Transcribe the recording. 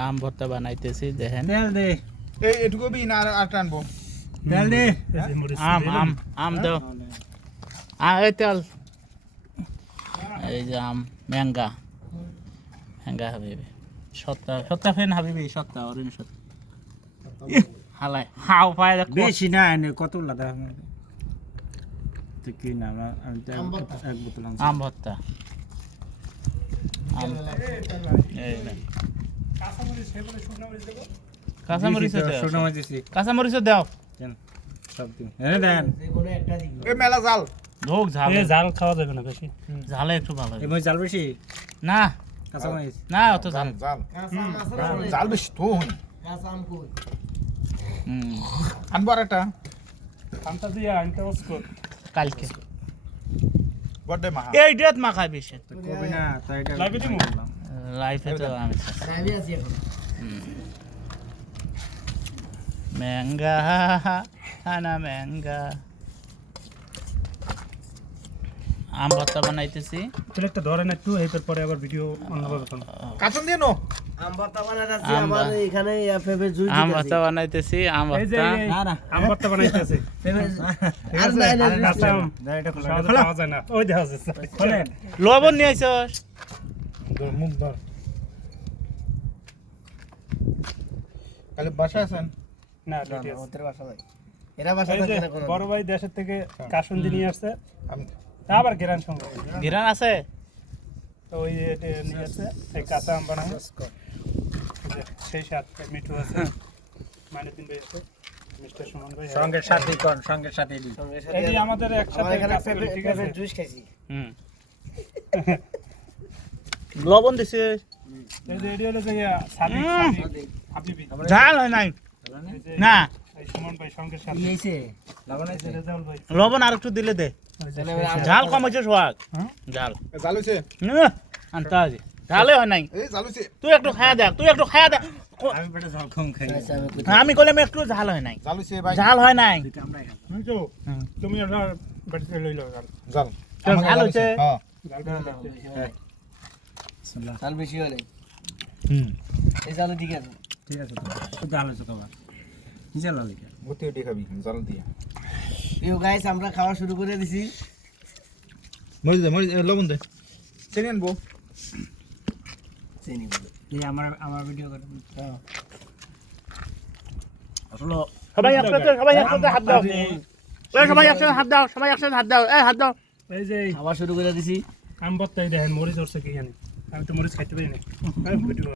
আম ভর্তা বানাইতেছি দেখেন। তেল দে। এই এটুকু বি না আর আর টানবো তেল দে। আম আম আম দাও। আ এই তেল। এই যে আম ম্যাঙ্গা। ম্যাঙ্গা হাবিবি। সত্তা সত্তা ফেন হাবিবি সত্তা অরেঞ্জ সত্তা। হালাই হাও পায় দেখো। বেশি না এনে কত লাদা তো কি না আমার আমি তো এক- এক বোতল আম ভর্তা। আম এই নে। কাঁচামরিচ দিছি তো, দাও। শুকনো মরিচ দিছি। কাঁচামরিচ দাও। দেন সব দিন। এনে দেন এই মেলা জাল। ধোক ঝাল। জাল খাওয়া যাবে না বেশি। ঝালে একটু ভালো এই হয়। মরিচ বেশি? না। কাঁচা না অত ঝাল। জাল জাল। জাল বেশি তো হই হুম, আনব আর একটা। দিয়ে আনতে বসবো কালকে। বড় মাহা এই ডেট মাখাই বেশি। কবি না তো এটা লাগবে দিমু? লাইফে তো আমি হুম। ম্যাঙ্গা আনা ম্যাঙ্গা। আম ভর্তা বানাইতেছি। তাহলে একটা ধরেন একটু এরপর পরে আবার ভিডিও অন্যভাবে করুন কাছন দিয়ে নো আম ভর্তা বানাইতেছি আম এই যে ভর্তা। না না। আম ভর্তা বানাইতেছে। ঠিক আছে? কাঁচা আম দে এটা খোলা। যায় না। ওই দেখা যাচ্ছে খোলেন। লবণ নিয়ে আইসস। ধর, মুখ ধর। কালে বাসা আছেন? না ঠিক আছে। এরা বাসা যে থাকে না কোনো বড় ভাই দেশের থেকে কাসুন্দি নিয়ে আসছে। আমি আবার গেরান সঙ্গে গিরান আছে? তো ওই এটা নিয়ে আসছে এই কাঁচা আম বানাবো সেই সাত মিঠু আছে। মানে তিন ভাই আছে। মিস্টার সুমন ভাই সঙ্গে সাথে কোন সঙ্গে সাথে দি এই আমাদের একসাথে এখানে ঠিক আছে? জুস খাইছি। হুম। লবণ দিছে। ঝাল হয় নাই? না? লবণ আর একটু দিলে দে। ঝাল কম হয়েছে সোহাগ। হ্যাঁ? ঝাল। ঝালে হয় নাই। তুই একটু খায়া দেখ তুই একটু খায়া দেখ আমি খাই। আচ্ছা, একটু ঝাল হয় নাই। ঝাল হয় নাই। তুমি ঝাল। জাল চাল বেশি হুম। এই চালও ঠিক আছে? ঠিক আছে তো। জাল হইছে কবার কি জাল লাগে গতি উঠে খাবি জাল দিয়ে। প্রিয় গাইস আমরা খাওয়া শুরু করে দিছি। মরিচ দে মরিচ লবণ দে। চিনি আনব। চিনি এই আমার আমার ভিডিও করে আসলে সবাই একসাথে সবাই একসাথে হাত দাও। সবাই একসাথে হাত দাও সবাই একসাথে হাত দাও। এই হাত দাও। এই যে খাওয়া শুরু করে দিছি। আম বত্তাই দেখেন মরিচ উঠছে কি জানি। আমি তো মরিচ খাইতে পারি না